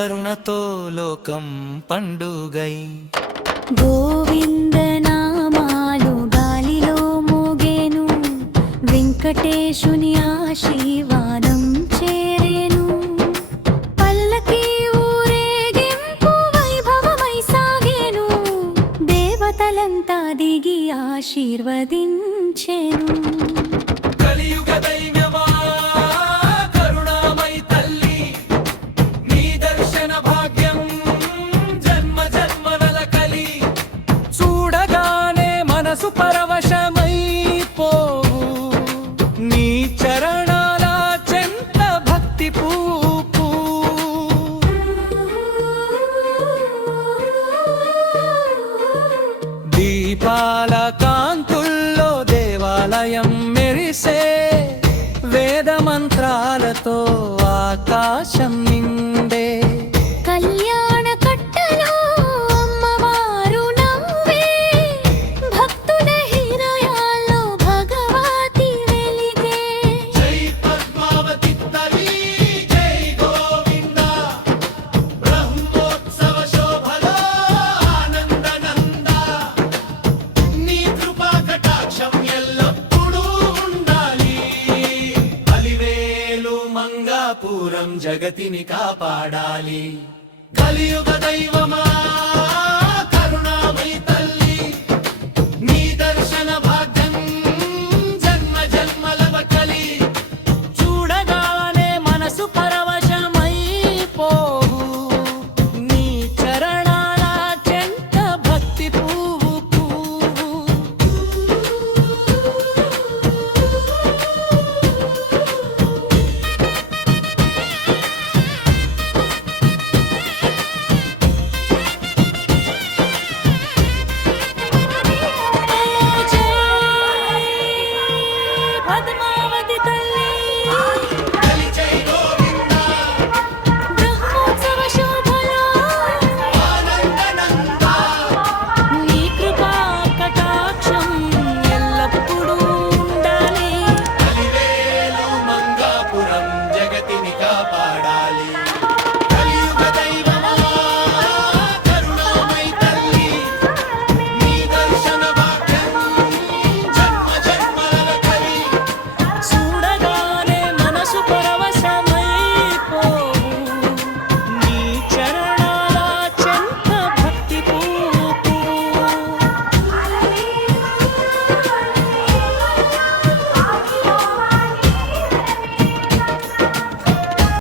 కరుణతో లోకం పండుగై. గోవింద నామాలు గాలిలో మోగేను, వెంకటేశుని ఆశీర్వాదం చేరేను. పల్లకి ఊరేగింపు వైభవమై సాగేను, దేవతలంతా దిగి ఆశీర్వదించెను. కలియుగ దైవమా కరుణామయి తల్లి, నీ దర్శన భాగ్యం జన్మ జన్మల కలి. చూడగానే మనసు పరవశమైపోవు, నీ చరణాల చెంత భక్తి పూపు. దీపాల కాంతుల్లో దేవాలయం మెరిసే, వేద మంత్రాలతో ఆకాశం నిండే. కళ్యాణ కట్టలో అమ్మవారు నవ్వే, భక్తుల హృదయాల్లో భగవతి వెలిగే. జై పద్మావతి తల్లి జై గోవింద, బ్రహ్మోత్సవ శోభలో ఆనందనంద. నీ కృపా కటాక్షం ఎల్లప్పుడూ ఉండాలి, అలివేలు మంగాపురం జగతిని కాపాడాలి. కలియుగ దైవమా